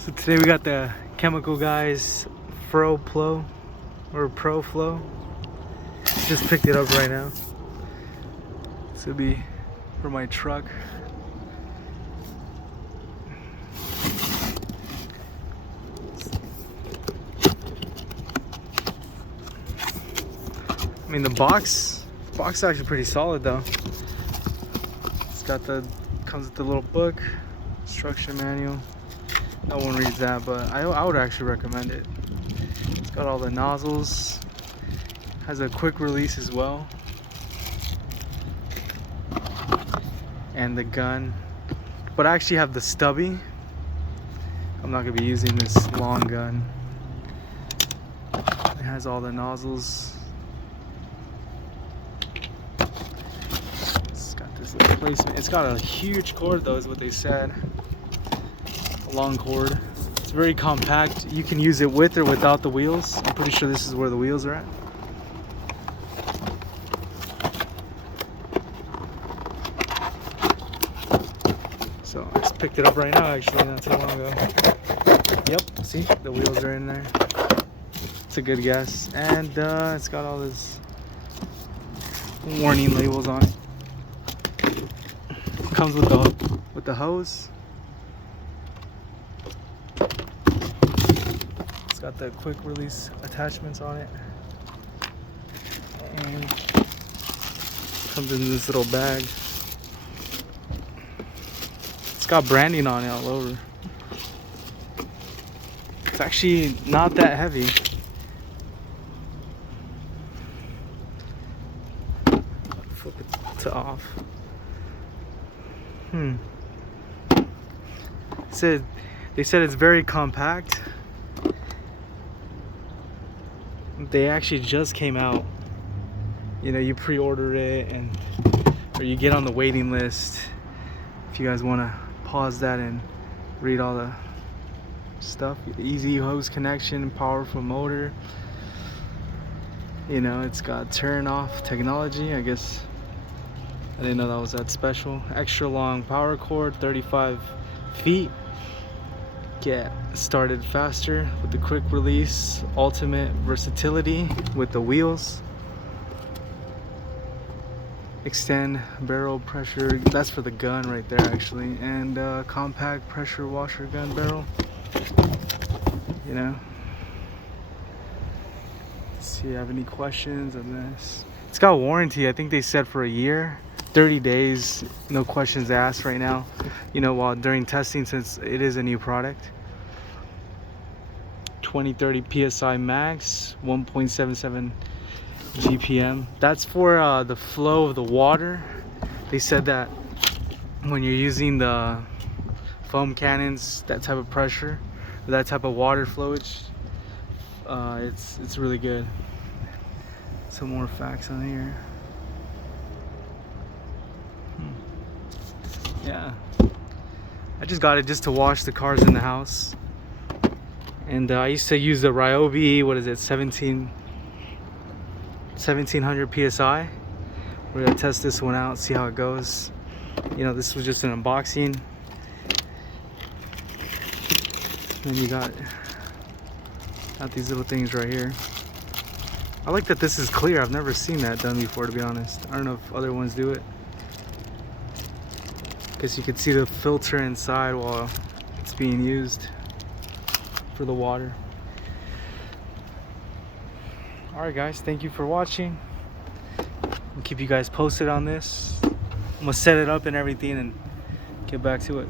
So today we got the chemical guys Proflow or Proflow. Just picked it up right now. This will be for my truck. I mean the box is actually pretty solid though. It's got comes with the little book, instruction manual. No one reads that, but I would actually recommend it. It's got all the nozzles, has a quick release as well, and the gun. But I actually have the stubby. I'm not gonna be using this long gun. It has all the nozzles. It's got this little placement. It's got a huge cord though, is what they said. A long cord. It's very compact. You can use it with or without the wheels. I'm pretty sure this is where the wheels are at. So I just picked it up right now, actually, not too long ago. Yep, see, the wheels are in there. It's a good guess. And it's got all this warning labels on it. Comes with the hose. It's got the quick release attachments on it. And comes in this little bag. It's got branding on it all over. It's actually not that heavy. Flip it to off. They said it's very compact. They actually just came out. You know, you pre-order it or you get on the waiting list. If you guys want to pause that and read all the stuff. Easy hose connection, powerful motor. You know, it's got turn off technology. I guess I didn't know that was that special. Extra long power cord, 35 feet. Get started faster with the quick release. Ultimate versatility with the wheels. Extend barrel pressure. That's for the gun right there, actually. And compact pressure washer gun barrel. You know. Let's see if you have any questions on this. It's got warranty. I think they said for a year. 30 days, no questions asked right now, you know, while during testing, since it is a new product. 20-30 psi max, 1.77 GPM. That's for the flow of the water. They said that when you're using the foam cannons, that type of pressure, that type of water flowage, it's really good. Some more facts on here. Yeah, I just got it just to wash the cars in the house. And I used to use the Ryobi, what is it, 1700 psi. We're gonna test this one out, see how it goes. You know, this was just an unboxing. And you got these little things right here. I like that this is clear. I've never seen that done before, to be honest. I don't know if other ones do it. Guess you could see the filter inside while it's being used for the water. Alright guys, thank you for watching. I'll keep you guys posted on this. I'm gonna set it up and everything and get back to it.